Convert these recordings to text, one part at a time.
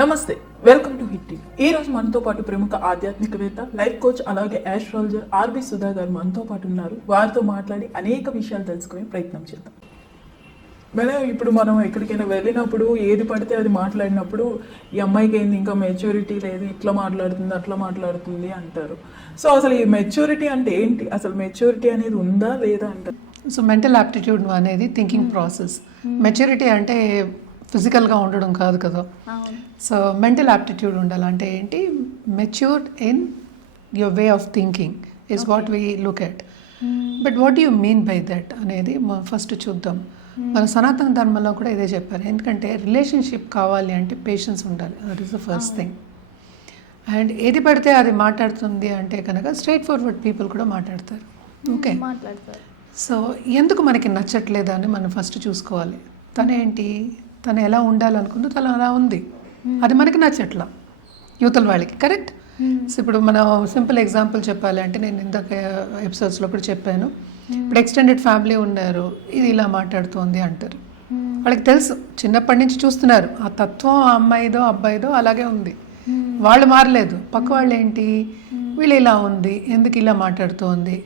నమస్తే, welcome to hit TV. ఈ రోజు మనతో పాటు ప్రముఖ ఆధ్యాత్మికవేత్త, లైఫ్ కోచ్, అలాగే ఆస్ట్రాలజర్ ఆర్బి సుధా గారు మనతో పాటు ఉన్నారు. వారితో మాట్లాడి అనేక విషయాలు తెలుసుకునే ప్రయత్నం చేద్దాం. మేడం, ఇప్పుడు మనం ఎక్కడికైనా వెళ్ళినప్పుడు ఏది పడితే అది మాట్లాడినప్పుడు ఈ అమ్మాయికి ఏంది ఇంకా మెచ్యూరిటీ లేదు, ఇట్లా మాట్లాడుతుంది అట్లా మాట్లాడుతుంది అంటారు. సో అసలు ఈ మెచ్యూరిటీ అంటే ఏంటి? అసలు మెచ్యూరిటీ అనేది ఉందా లేదా అంటారు. సో మెంటల్ యాప్టిట్యూడ్ అనేది థింకింగ్ ప్రాసెస్. మెచ్యూరిటీ అంటే ఫిజికల్గా ఉండడం కాదు కదా. సో మెంటల్ యాప్టిట్యూడ్ ఉండాలంటే ఏంటి? Matured in your way of thinking is what we look at. But what you mean by that అనేది ఫస్ట్ చూద్దాం. మన సనాతన ధర్మంలో కూడా ఇదే చెప్పారు. ఎందుకంటే రిలేషన్షిప్ కావాలి అంటే పేషెన్స్ ఉండాలి. That is the first thing. And ఏది పడితే అది మాట్లాడుతుంది అంటే కనుక స్ట్రైట్ ఫార్వర్డ్ పీపుల్ కూడా మాట్లాడతారు. ఓకే, సో ఎందుకు మనకి నచ్చట్లేదు అని మనం ఫస్ట్ చూసుకోవాలి. తను ఎలా ఉండాలనుకుందో తను అలా ఉంది, అది మనకి నచ్చట్లా యువతల వాళ్ళకి. కరెక్ట్. సో ఇప్పుడు మనం సింపుల్ ఎగ్జాంపుల్ చెప్పాలి అంటే నేను ఇందాక ఎపిసోడ్స్లో కూడా చెప్పాను. ఇప్పుడు ఎక్స్టెండెడ్ ఫ్యామిలీ ఉన్నారు, ఇది ఇలా మాట్లాడుతోంది అంటారు. వాళ్ళకి తెలుసు, చిన్నప్పటి నుంచి చూస్తున్నారు ఆ తత్వం, ఆ అమ్మాయిదో అబ్బాయిదో అలాగే ఉంది, వాళ్ళు మారలేదు. పక్క వాళ్ళు ఏంటి, వీళ్ళు ఇలా ఉంది, ఎందుకు ఇలా మాట్లాడుతోంది,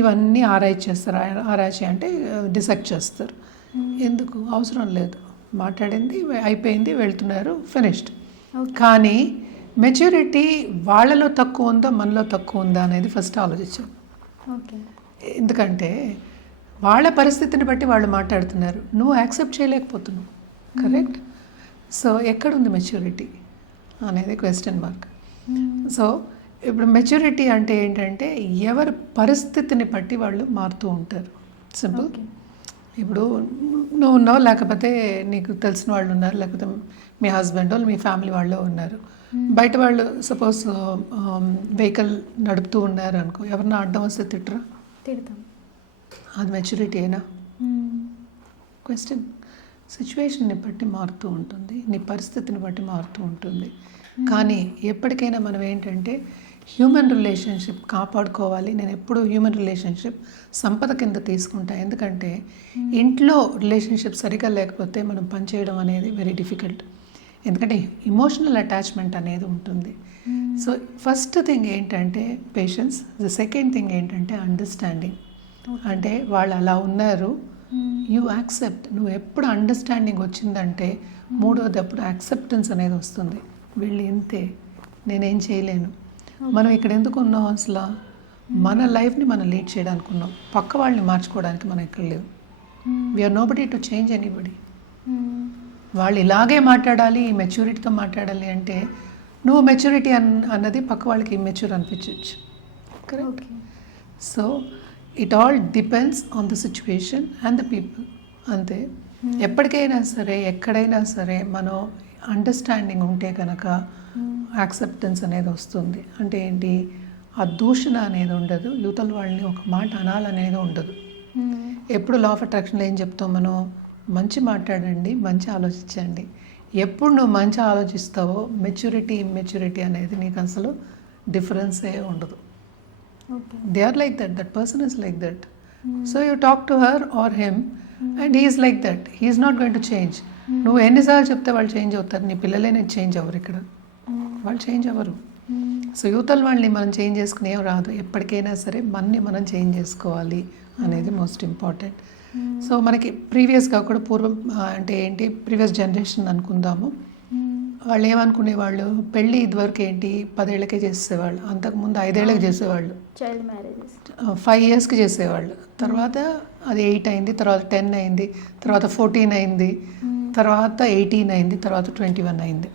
ఇవన్నీ ఆరాయి చేస్తారు. ఆరాய்ச்சி అంటే డిసెక్ట్ చేస్తారు. ఎందుకు అవసరం లేదు, మాట్లాడింది అయిపోయింది, వెళ్తున్నారు, ఫినిష్డ్. కానీ మెచ్యూరిటీ వాళ్ళలో తక్కువ ఉందా మనలో తక్కువ ఉందా అనేది ఫస్ట్ ఆలోచించాం. ఎందుకంటే వాళ్ళ పరిస్థితిని బట్టి వాళ్ళు మాట్లాడుతున్నారు, నువ్వు యాక్సెప్ట్ చేయలేకపోతున్నావు. కరెక్ట్. సో ఎక్కడుంది మెచ్యూరిటీ అనేది క్వశ్చన్ మార్క్. సో ఇప్పుడు మెచ్యూరిటీ అంటే ఏంటంటే ఎవరి పరిస్థితిని బట్టి వాళ్ళు మారుతూ ఉంటారు. సింపుల్. ఇప్పుడు నువ్వు ఉన్నావు, లేకపోతే నీకు తెలిసిన వాళ్ళు ఉన్నారు, లేకపోతే మీ హస్బెండ్ వాళ్ళు, మీ ఫ్యామిలీ వాళ్ళు ఉన్నారు. బయట వాళ్ళు సపోజ్ వెహికల్ నడుపుతూ ఉన్నారు అనుకో, ఎవరన్నా అడ్డం వస్తే తిడతాం. అది మెచ్యూరిటీ అయినా? క్వశ్చన్. సిచ్యువేషన్ని బట్టి మారుతూ ఉంటుంది, నీ పరిస్థితిని బట్టి మారుతూ ఉంటుంది. కానీ ఎప్పటికైనా మనం ఏంటంటే హ్యూమన్ రిలేషన్షిప్ కాపాడుకోవాలి. నేను ఎప్పుడు హ్యూమన్ రిలేషన్షిప్ సంపద కింద తీసుకుంటా. ఎందుకంటే ఇంట్లో రిలేషన్షిప్ సరిగా లేకపోతే మనం పనిచేయడం అనేది వెరీ డిఫికల్ట్. ఎందుకంటే ఇమోషనల్ అటాచ్మెంట్ అనేది ఉంటుంది. సో ఫస్ట్ థింగ్ ఏంటంటే పేషెన్స్. ద సెకండ్ థింగ్ ఏంటంటే అండర్స్టాండింగ్. అంటే వాళ్ళు అలా ఉన్నారు, యూ యాక్సెప్ట్. నువ్వు ఎప్పుడు అండర్స్టాండింగ్ వచ్చిందంటే మూడోది అప్పుడు యాక్సెప్టెన్స్ అనేది వస్తుంది. వీళ్ళు ఇంతే, నేనేం చేయలేను. మనం ఇక్కడ ఎందుకు ఉన్నాం? అసలు మన లైఫ్ని మనం లీడ్ చేయడానికి ఉన్నాం, పక్క వాళ్ళని మార్చుకోవడానికి మనం ఇక్కడ లేవు. We are nobody to change anybody. వాళ్ళు ఇలాగే మాట్లాడాలి, ఈ మెచ్యూరిటీతో మాట్లాడాలి అంటే నువ్వు మెచ్యూరిటీ అన్నది పక్క వాళ్ళకి ఇమ్మెచ్యూర్ అనిపించవచ్చు. Correct. So it all depends on the situation and the people. అంతే. ఎప్పటికైనా సరే, ఎక్కడైనా సరే మనం అండర్స్టాండింగ్ ఉంటే కనుక యాక్సెప్టెన్స్ అనేది వస్తుంది. అంటే ఏంటి, ఆ దూషణ అనేది ఉండదు, యువతల వాళ్ళని ఒక మాట అనాలనేది ఉండదు. ఎప్పుడు లా ఆఫ్ అట్రాక్షన్లో ఏం చెప్తాం మనం? మంచి మాట్లాడండి, మంచి ఆలోచించండి. ఎప్పుడు నువ్వు మంచి ఆలోచిస్తావో మెచ్యూరిటీ ఇమ్మెచ్యూరిటీ అనేది నీకు అసలు డిఫరెన్సే ఉండదు. They are like that, that person is like that. So you talk to her or him and he is like that, he is not going to change. నువ్వు ఎన్నిసార్లు చెప్తే వాళ్ళు చేంజ్ అవుతారు? నీ పిల్లలే నేను చేంజ్ అవ్వరు, ఇక్కడ వాళ్ళు చేంజ్ అవ్వరు. సో యువతల వాళ్ళని మనం చేంజ్ చేసుకుని ఏం రాదు. ఎప్పటికైనా సరే మనని మనం చేంజ్ చేసుకోవాలి అనేది మోస్ట్ ఇంపార్టెంట్. సో మనకి ప్రీవియస్గా కూడా పూర్వం అంటే ఏంటి, ప్రీవియస్ జనరేషన్ అనుకుందాము. వాళ్ళు ఏమనుకునేవాళ్ళు, పెళ్ళి ఇదివరకు ఏంటి 10 ఏళ్ళకే చేసేవాళ్ళు, అంతకుముందు 5 ఏళ్ళకి చేసేవాళ్ళు, 5 ఇయర్స్కి చేసేవాళ్ళు. తర్వాత అది 8 అయింది, తర్వాత 10 అయింది, తర్వాత 14 అయింది, తర్వాత 18 అయింది, తర్వాత 21 అయింది.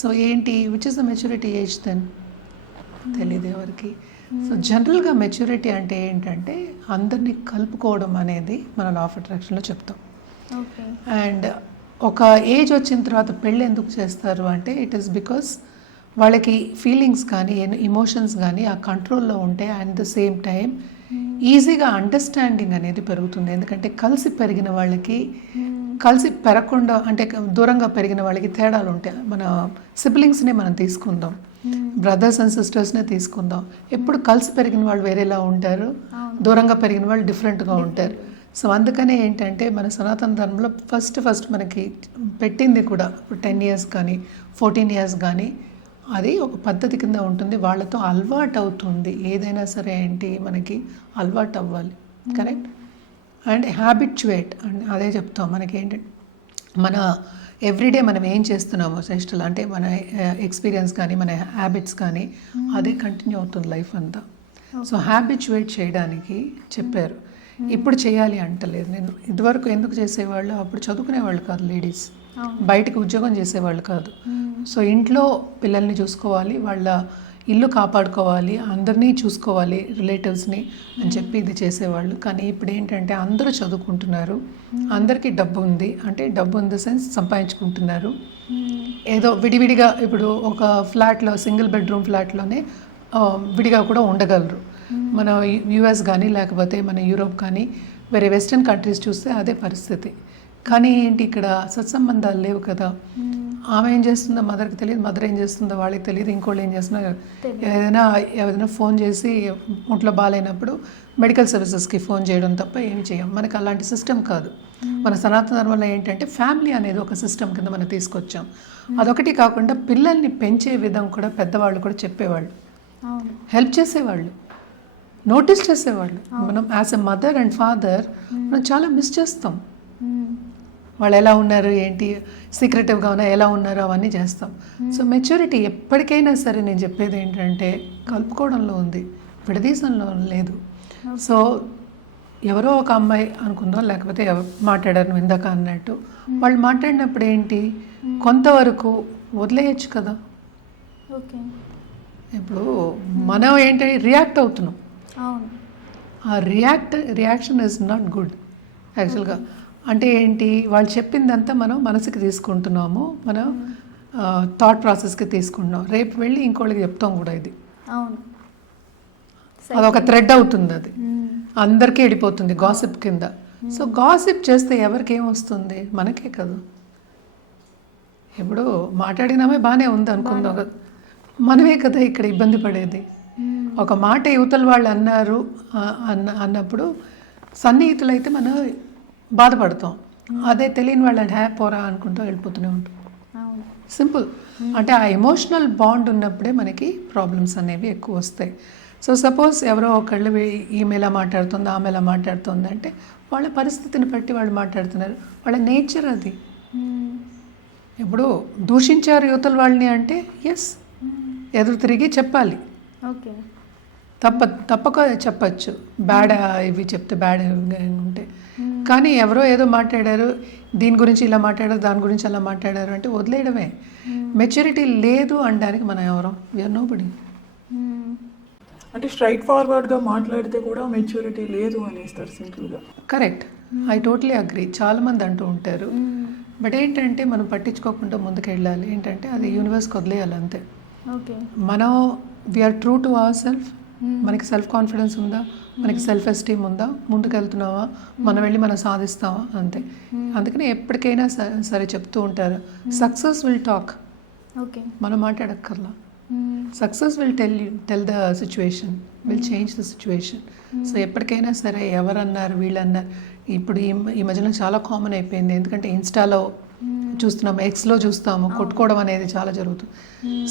సో ఏంటి, which is the maturity age then? తెలియదు ఎవరికి. సో జనరల్గా మెచ్యూరిటీ అంటే ఏంటంటే అందరినీ కలుపుకోవడం అనేది మన లా ఆఫ్ అట్రాక్షన్లో చెప్తాం. అండ్ ఒక ఏజ్ వచ్చిన తర్వాత పెళ్ళి ఎందుకు చేస్తారు అంటే ఇట్ ఈస్ బికాస్ వాళ్ళకి ఫీలింగ్స్ కానీ ఇమోషన్స్ కానీ ఆ కంట్రోల్లో ఉంటే అండ్ ద సేమ్ టైం ఈజీగా అండర్స్టాండింగ్ అనేది పెరుగుతుంది. ఎందుకంటే కలిసి పెరిగిన వాళ్ళకి, కలిసి పెరగకుండా అంటే దూరంగా పెరిగిన వాళ్ళకి తేడాలు ఉంటాయి. మన సిబ్లింగ్స్ని మనం తీసుకుందాం, బ్రదర్స్ అండ్ సిస్టర్స్నే తీసుకుందాం. ఎప్పుడు కలిసి పెరిగిన వాళ్ళు వేరేలా ఉంటారు, దూరంగా పెరిగిన వాళ్ళు డిఫరెంట్గా ఉంటారు. సో అందుకనే ఏంటంటే మన సనాతన ధర్మంలో ఫస్ట్ మనకి పెట్టింది కూడా ఇప్పుడు 10 years కానీ 14 years కానీ అది ఒక పద్ధతి కింద ఉంటుంది. వాళ్ళతో అలవాటు అవుతుంది. ఏదైనా సరే ఏంటి మనకి అలవాటు అవ్వాలి. కరెక్ట్. అండ్ హ్యాబిచ్యుయేట్ అండ్ అదే చెప్తాం మనకి ఏంటంటే మన ఎవ్రీడే మనం ఏం చేస్తున్నామో చేష్టలు అంటే మన ఎక్స్పీరియన్స్ కానీ మన హ్యాబిట్స్ కానీ అదే కంటిన్యూ అవుతుంది లైఫ్ అంతా. సో హ్యాబిచ్యుయేట్ చేయడానికి చెప్పారు. ఇప్పుడు చేయాలి అంటలేదు నేను. ఇదివరకు ఎందుకు చేసేవాళ్ళు, అప్పుడు చదువుకునేవాళ్ళు కాదు లేడీస్, బయటకు ఉద్యోగం చేసేవాళ్ళు కాదు. సో ఇంట్లో పిల్లల్ని చూసుకోవాలి, వాళ్ళ ఇల్లు కాపాడుకోవాలి, అందరినీ చూసుకోవాలి, రిలేటివ్స్ని అని చెప్పి ఇది చేసేవాళ్ళు. కానీ ఇప్పుడు ఏంటంటే అందరూ చదువుకుంటున్నారు, అందరికీ డబ్బు ఉంది, అంటే డబ్బు ఇన్ ద సెన్స్ సంపాదించుకుంటున్నారు. ఏదో విడివిడిగా ఇప్పుడు ఒక ఫ్లాట్లో సింగిల్ బెడ్రూమ్ ఫ్లాట్లోనే విడిగా కూడా ఉండగలరు. మన యుఎస్ కానీ లేకపోతే మన యూరోప్ కానీ వేరే వెస్ట్రన్ కంట్రీస్ చూస్తే అదే పరిస్థితి. కానీ ఏంటి ఇక్కడ సత్సంబంధాలు లేవు కదా. ఆమె ఏం చేస్తుందో మదర్కి తెలియదు, మదర్ ఏం చేస్తుందో వాళ్ళకి తెలియదు, ఇంకోళ్ళు ఏం చేస్తున్నా ఏదైనా ఫోన్ చేసి ఒంట్లో బాగాలేనప్పుడు మెడికల్ సర్వీసెస్కి ఫోన్ చేయడం తప్ప ఏమి చేయం. మనకు అలాంటి సిస్టమ్ కాదు. మన సనాతన ధర్మంలో ఏంటంటే ఫ్యామిలీ అనేది ఒక సిస్టమ్ కింద మనం తీసుకొచ్చాం. అదొకటి కాకుండా పిల్లల్ని పెంచే విధం కూడా పెద్దవాళ్ళు కూడా చెప్పేవాళ్ళు, హెల్ప్ చేసేవాళ్ళు, నోటీస్ చేసేవాళ్ళు. మనం as a mother and father మనం చాలా మిస్ చేస్తాం. వాళ్ళు ఎలా ఉన్నారు ఏంటి, సీక్రెటివ్గా ఉన్నా ఎలా ఉన్నారు అవన్నీ చేస్తాం. సో మెచ్యూరిటీ ఎప్పటికైనా సరే నేను చెప్పేది ఏంటంటే కలుపుకోవడంలో ఉంది, విడదీసంలో లేదు. సో ఎవరో ఒక అమ్మాయి అనుకుందాం, లేకపోతే మాట్లాడారు ఇందాక అన్నట్టు, వాళ్ళు మాట్లాడినప్పుడు ఏంటి కొంతవరకు వదిలేయచ్చు కదా. ఇప్పుడు మనం ఏంటి రియాక్ట్ అవుతున్నాం. ఆ రియాక్షన్ ఇస్ నాట్ గుడ్ యాక్చువల్గా. అంటే ఏంటి వాళ్ళు చెప్పిందంతా మనం మనసుకి తీసుకుంటున్నాము, మనం థాట్ ప్రాసెస్కి తీసుకుంటున్నాం. రేపు వెళ్ళి ఇంకోళ్ళకి చెప్తాం కూడా. ఇది అదొక థ్రెడ్ అవుతుంది, అది అందరికీ వెళ్ళిపోతుంది గాసిప్ కింద. సో గాసిప్ చేస్తే ఎవరికి ఏమొస్తుంది, మనకే కదా. ఇప్పుడు మాట్లాడినామే బాగానే ఉంది అనుకుందాం, మనమే కదా ఇక్కడ ఇబ్బంది పడేది. ఒక మాట యువతల వాళ్ళు అన్నారు అన్నప్పుడు సన్నిహితులైతే మనం బాధపడతాం. అదే తెలియని వాళ్ళని పోరా అనుకుంటూ వెళ్ళిపోతూనే ఉంటాం. సింపుల్. అంటే ఆ ఎమోషనల్ బాండ్ ఉన్నప్పుడే మనకి ప్రాబ్లమ్స్ అనేవి ఎక్కువ వస్తాయి. సో సపోజ్ ఎవరో ఒకళ్ళు ఈమె ఎలా మాట్లాడుతుంది, ఆమె ఎలా మాట్లాడుతుంది అంటే వాళ్ళ పరిస్థితిని బట్టి వాళ్ళు మాట్లాడుతున్నారు, వాళ్ళ నేచర్ అది. ఇప్పుడు దూషించారు యువతల వాళ్ళని అంటే ఎస్, ఎదురు తిరిగి చెప్పాలి, తప్పక చెప్పచ్చు. బ్యాడ్ ఇవి చెప్తే బ్యాడ్ ఉంటే. కానీ ఎవరో ఏదో మాట్లాడారు, దీని గురించి ఇలా మాట్లాడారు, దాని గురించి అలా మాట్లాడారు అంటే వదిలేయడమే. మెచ్యూరిటీ లేదు అనడానికి మనం ఎవరో, వీఆర్ నోబడీ. అంటే స్ట్రైట్ ఫార్వర్డ్గా మాట్లాడితే కూడా మెచ్యూరిటీ లేదు అనేస్తారు సింపుల్గా. Correct, I totally agree. చాలామంది అంటూ ఉంటారు. బట్ ఏంటంటే మనం పట్టించుకోకుండా ముందుకు వెళ్ళాలి. ఏంటంటే అది యూనివర్స్కి వదిలేయాలి అంతే. మనం we are true to our self. మనకి సెల్ఫ్ కాన్ఫిడెన్స్ ఉందా, మనకి సెల్ఫ్ ఎస్టీమ్ ఉందా, ముందుకు వెళ్తున్నావా, మనం వెళ్ళి మనం సాధిస్తావా అంతే. అందుకని ఎప్పటికైనా సరే చెప్తూ ఉంటారు, సక్సెస్ విల్ టాక్, మనం మాట్లాడక్కర్లా. Success will tell the situation, will change the situation. So ఎప్పటికైనా సరే ఎవరన్నారు వీళ్ళన్నారు, ఇప్పుడు ఈ మధ్యలో చాలా కామన్ అయిపోయింది. ఎందుకంటే ఇన్స్టాలో చూస్తున్నాము, ఎక్స్లో చూస్తాము, కొట్టుకోవడం అనేది చాలా జరుగుతుంది.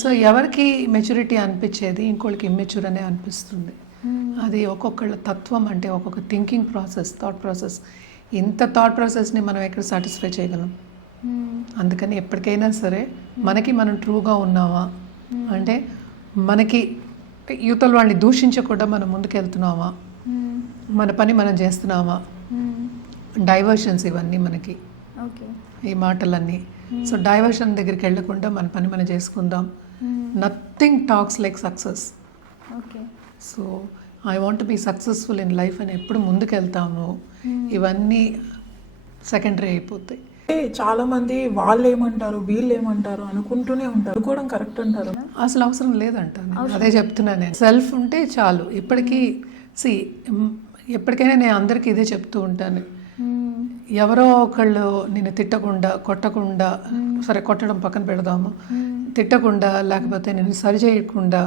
సో ఎవరికి మెచ్యూరిటీ అనిపించేది ఇంకోళ్ళకి ఇమ్మెచ్యూర్ అనే అనిపిస్తుంది. అది ఒక్కొక్కళ్ళ తత్వం, అంటే ఒక్కొక్క థింకింగ్ ప్రాసెస్, థాట్ ప్రాసెస్. ఇంత థాట్ ప్రాసెస్ని మనం ఎక్కడ సాటిస్ఫై చేయగలం? అందుకని ఎప్పటికైనా సరే మనకి మనం ట్రూగా ఉన్నామా, అంటే మనకి యువతల వాళ్ళని దూషించకుండా మనం ముందుకెళ్తున్నామా, మన పని మనం చేస్తున్నామా. డైవర్షన్స్ ఇవన్నీ మనకి, ఈ మాటలన్నీ. సో డైవర్షన్ దగ్గరికి వెళ్ళకుండా మన పని మనం చేసుకుందాం. Nothing talks like success. So I want be successful in life అని ఎప్పుడు ముందుకెళ్తాము. ఇవన్నీ సెకండరీ అయిపోతాయి. చాలా మంది వాళ్ళు ఏమంటారు వీళ్ళు ఏమంటారు అనుకుంటూనే ఉంటారు. అనుకోవడం కరెక్ట్ అంటారు? అసలు అవసరం లేదంటాను. అదే చెప్తున్నాను నేను. సెల్ఫ్ ఉంటే చాలు. ఇప్పటికీ ఎప్పటికైనా నేను అందరికీ ఇదే చెప్తూ ఉంటాను. ఎవరో ఒకళ్ళు నేను తిట్టకుండా, కొట్టకుండా, సరే కొట్టడం పక్కన పెడదాము, తిట్టకుండా, లేకపోతే నేను సరి చేయకుండా,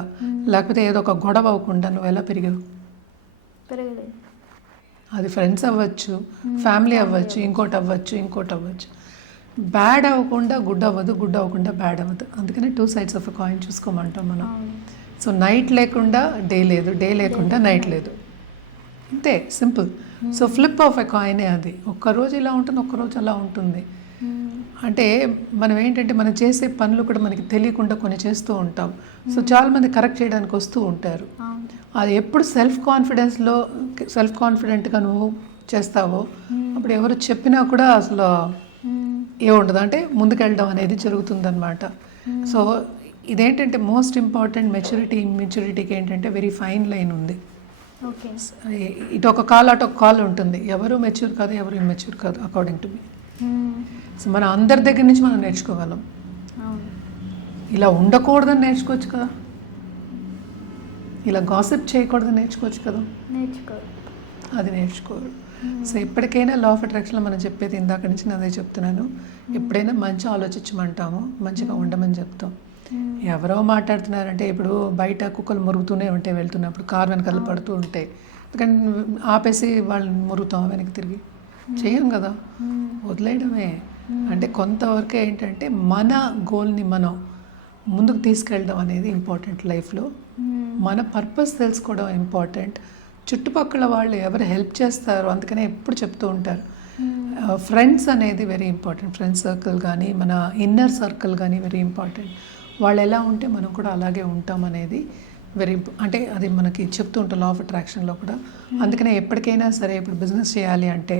లేకపోతే ఏదో ఒక గొడవ అవ్వకుండా నువ్వు ఎలా పెరిగావు? అది ఫ్రెండ్స్ అవ్వచ్చు, ఫ్యామిలీ అవ్వచ్చు, ఇంకోటి అవ్వచ్చు. బ్యాడ్ అవ్వకుండా గుడ్ అవ్వదు, గుడ్ అవ్వకుండా బ్యాడ్ అవ్వదు. అందుకనే 2 sides ఆఫ్ ఎ కాయిన్ చూసుకోమంటాం మనం. సో నైట్ లేకుండా డే లేదు, డే లేకుండా నైట్ లేదు, అంతే simple. So flip of a కాయినే అది. ఒక్కరోజు ఇలా ఉంటుంది, ఒక్కరోజు అలా ఉంటుంది. అంటే మనం ఏంటంటే మనం చేసే పనులు కూడా మనకి తెలియకుండా కొన్ని చేస్తూ ఉంటాం. సో చాలామంది కరెక్ట్ చేయడానికి వస్తూ ఉంటారు. అది ఎప్పుడు సెల్ఫ్ కాన్ఫిడెంట్గా నువ్వు చేస్తావో అప్పుడు ఎవరు చెప్పినా కూడా అసలు ఏముండదు, అంటే ముందుకెళ్ళడం అనేది జరుగుతుందన్నమాట. సో ఇదేంటంటే మోస్ట్ ఇంపార్టెంట్ మెచ్యూరిటీకి ఏంటంటే వెరీ ఫైన్ లైన్ ఉంది. ఇటు ఒక కాల్ అటు ఒక కాల్ ఉంటుంది. ఎవరు మెచ్యూర్ కాదు, ఎవరు ఇమ్మెచ్యూర్ కాదు అకార్డింగ్ టు మీ. సో మన అందరి దగ్గర నుంచి మనం నేర్చుకోగలం. ఇలా ఉండకూడదని నేర్చుకోవచ్చు కదా, ఇలా గాసిప్ చేయకూడదని నేర్చుకోవచ్చు కదా, అది నేర్చుకోరు. సో ఎప్పటికైనా లా ఆఫ్ అట్రాక్షన్లో మనం చెప్పేది ఇందాక నుంచి నేను అదే చెప్తున్నాను. ఎప్పుడైనా మంచి ఆలోచించమంటాము, మంచిగా ఉండమని చెప్తాం. ఎవరో మాట్లాడుతున్నారంటే ఇప్పుడు బయట కుక్కలు మురుగుతూనే ఉంటాయి, వెళ్తున్నప్పుడు కారు వెనకాల పడుతూ ఉంటాయి, కానీ ఆపేసి వాళ్ళని మురుగుతాం వెనక్కి తిరిగి చేయం కదా, వదిలేయడమే. అంటే కొంతవరకే ఏంటంటే మన గోల్ని మనం ముందుకు తీసుకెళ్ళడం అనేది ఇంపార్టెంట్ లైఫ్లో. మన పర్పస్ తెలుసుకోవడం ఇంపార్టెంట్. చుట్టుపక్కల వాళ్ళు ఎవరు హెల్ప్ చేస్తారో, అందుకనే ఎప్పుడు చెప్తూ ఉంటారు ఫ్రెండ్స్ అనేది వెరీ ఇంపార్టెంట్. ఫ్రెండ్స్ సర్కిల్ కానీ మన ఇన్నర్ సర్కిల్ కానీ వెరీ ఇంపార్టెంట్. వాళ్ళు ఎలా ఉంటే మనం కూడా అలాగే ఉంటాం అనేది వెరీ అంటే అది మనకి చెప్తూ ఉంటాం లా ఆఫ్ అట్రాక్షన్లో కూడా. అందుకనే ఎప్పటికైనా సరే ఇప్పుడు బిజినెస్ చేయాలి అంటే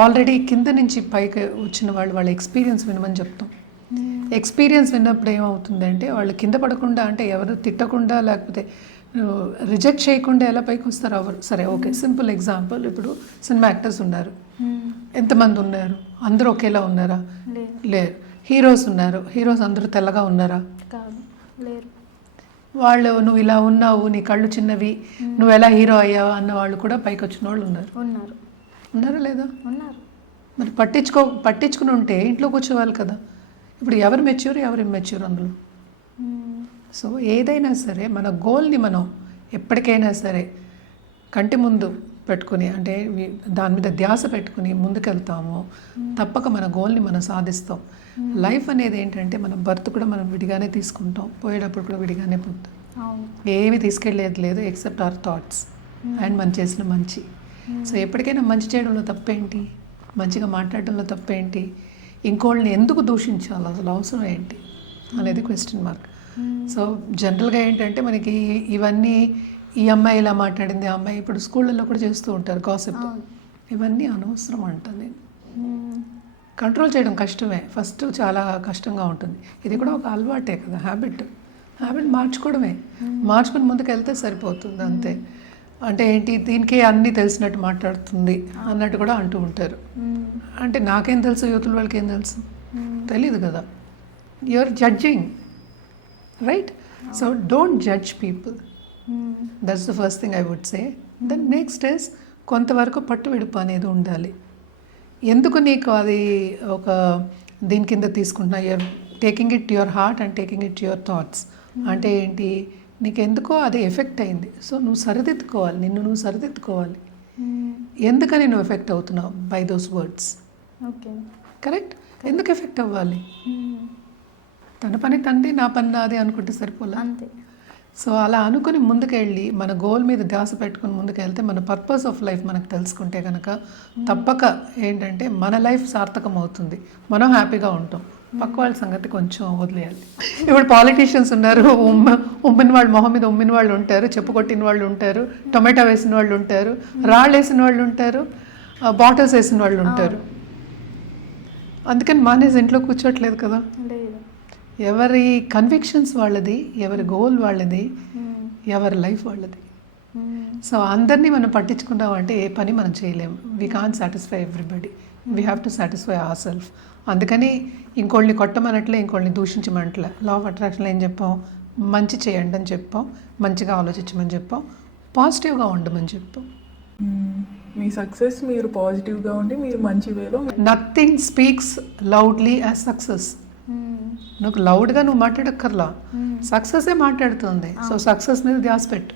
ఆల్రెడీ కింద నుంచి పైకి వచ్చిన వాళ్ళ ఎక్స్పీరియన్స్ వినమని చెప్తాం. ఎక్స్పీరియన్స్ విన్నప్పుడు ఏమవుతుందంటే వాళ్ళు కింద పడకుండా, అంటే ఎవరు తిట్టకుండా లేకపోతే రిజెక్ట్ చేయకుండా ఎలా పైకి వస్తారు ఎవరు. సరే ఓకే, సింపుల్ ఎగ్జాంపుల్, ఇప్పుడు సినిమా యాక్టర్స్ ఉన్నారు, ఎంతమంది ఉన్నారు? అందరూ ఒకేలా ఉన్నారా? లేరు. హీరోస్ ఉన్నారు, హీరోస్ అందరూ తెల్లగా ఉన్నారా? లేరు. వాళ్ళు నువ్వు ఇలా ఉన్నావు, నీ కళ్ళు చిన్నవి, నువ్వు ఎలా హీరో అయ్యావు అన్న వాళ్ళు కూడా పైకి వచ్చిన వాళ్ళు ఉన్నారు. ఉన్నారా లేదా? ఉన్నారు. మరి పట్టించుకుని ఉంటే ఇంట్లో కూర్చోవాలి కదా. ఇప్పుడు ఎవరు మెచ్యూర్, ఎవరు ఇమ్మెచ్యూర్ అందులో? సో ఏదైనా సరే మన గోల్ని మనం ఎప్పటికైనా సరే కంటి ముందు పెట్టుకుని, అంటే దాని మీద ధ్యాస పెట్టుకుని ముందుకెళ్తాము, తప్పక మన గోల్ని మనం సాధిస్తాం. లైఫ్ అనేది ఏంటంటే మన బర్త్ కూడా మనం విడిగానే తీసుకుంటాం, పోయేటప్పుడు కూడా విడిగానే పోతాం. ఏమి తీసుకెళ్ళేది లేదు ఎక్సెప్ట్ అవర్ థాట్స్ అండ్ మనం చేసిన మంచి. సో ఎప్పటికైనా మంచి చేయడంలో తప్పేంటి, మంచిగా మాట్లాడడంలో తప్పేంటి, ఇంకోళ్ళని ఎందుకు దూషించాలి, అసలు అవసరం ఏంటి అనేది క్వశ్చన్ మార్క్. సో జనరల్గా ఏంటంటే మనకి ఇవన్నీ ఈ అమ్మాయి ఇలా మాట్లాడింది, ఆ అమ్మాయి ఇప్పుడు స్కూళ్ళల్లో కూడా చేస్తూ ఉంటారు గాసిప్. ఇవన్నీ అనవసరం అంటాను నేను. కంట్రోల్ చేయడం కష్టమే, ఫస్ట్ చాలా కష్టంగా ఉంటుంది. ఇది కూడా ఒక అలవాటే కదా, హ్యాబిట్ మార్చుకోవడమే. మార్చుకుని ముందుకు వెళ్తే సరిపోతుంది అంతే. అంటే ఏంటి, దీనికే అన్నీ తెలిసినట్టు మాట్లాడుతుంది అన్నట్టు కూడా అంటూ ఉంటారు. అంటే నాకేం తెలుసు, యువతుల వాళ్ళకి ఏం తెలుసు, తెలీదు కదా. You're judging, right? So don't judge people. That's the first thing I would say. Then next is కొంతవరకు పట్టు విడుపు అనేది ఉండాలి. ఎందుకు నీకు అది ఒక దీని కింద తీసుకుంటున్నా, you're taking it your heart and taking it your thoughts. అంటే ఏంటి, నీకు ఎందుకో అది ఎఫెక్ట్ అయింది. సో నువ్వు సరిదిద్దుకోవాలి, నిన్ను నువ్వు సరిదిద్దుకోవాలి. ఎందుకని నువ్వు ఎఫెక్ట్ అవుతున్నావు బై దోస్ వర్డ్స్? కరెక్ట్. ఎందుకు ఎఫెక్ట్ అవ్వాలి? తన పని తండ్రి, నా పని నాది అనుకుంటే సరిపోలే. సో అలా అనుకుని ముందుకెళ్ళి మన గోల్ మీద ధ్యాస పెట్టుకుని ముందుకెళ్తే, మన పర్పస్ ఆఫ్ లైఫ్ మనకు తెలుసుకుంటే కనుక తప్పక ఏంటంటే మన లైఫ్ సార్థకం అవుతుంది, మనం హ్యాపీగా ఉంటాం. పక్క వాళ్ళ సంగతి కొంచెం వదిలేయాలి. ఇప్పుడు పాలిటీషియన్స్ ఉన్నారు, ఉమ్మిన వాళ్ళు, మొహం మీద ఉమ్మిన వాళ్ళు ఉంటారు, చెప్పు కొట్టిన వాళ్ళు ఉంటారు, టొమాటో వేసిన వాళ్ళు ఉంటారు, రాళ్ళు వేసిన వాళ్ళు ఉంటారు, బాటిల్స్ వేసిన వాళ్ళు ఉంటారు. అందుకని మానేసి ఇంట్లో కూర్చోట్లేదు కదా. ఎవరి కన్విక్షన్స్ వాళ్ళది, ఎవరి గోల్ వాళ్ళది, ఎవరి లైఫ్ వాళ్ళది. సో అందరినీ మనం పట్టించుకున్నామంటే ఏ పని మనం చేయలేము. We can't satisfy everybody, we have to satisfy our self. అందుకని ఇంకోళ్ళని కొట్టమనట్లే, ఇంకోళ్ళని దూషించమనట్లే. లా ఆఫ్ అట్రాక్షన్లో ఏం చెప్పాం, మంచి చేయండి అని చెప్పాం, మంచిగా ఆలోచించమని చెప్పాం, పాజిటివ్గా ఉండమని చెప్పాం. మీ సక్సెస్ మీరు పాజిటివ్గా ఉండి మీరు మంచి వేలో. Nothing speaks loudly as success. నువ్వు లౌడ్గా నువ్వు మాట్లాడక్కర్లా, సక్సెసే మాట్లాడుతుంది. సో సక్సెస్ మీద ధ్యాస పెట్టు.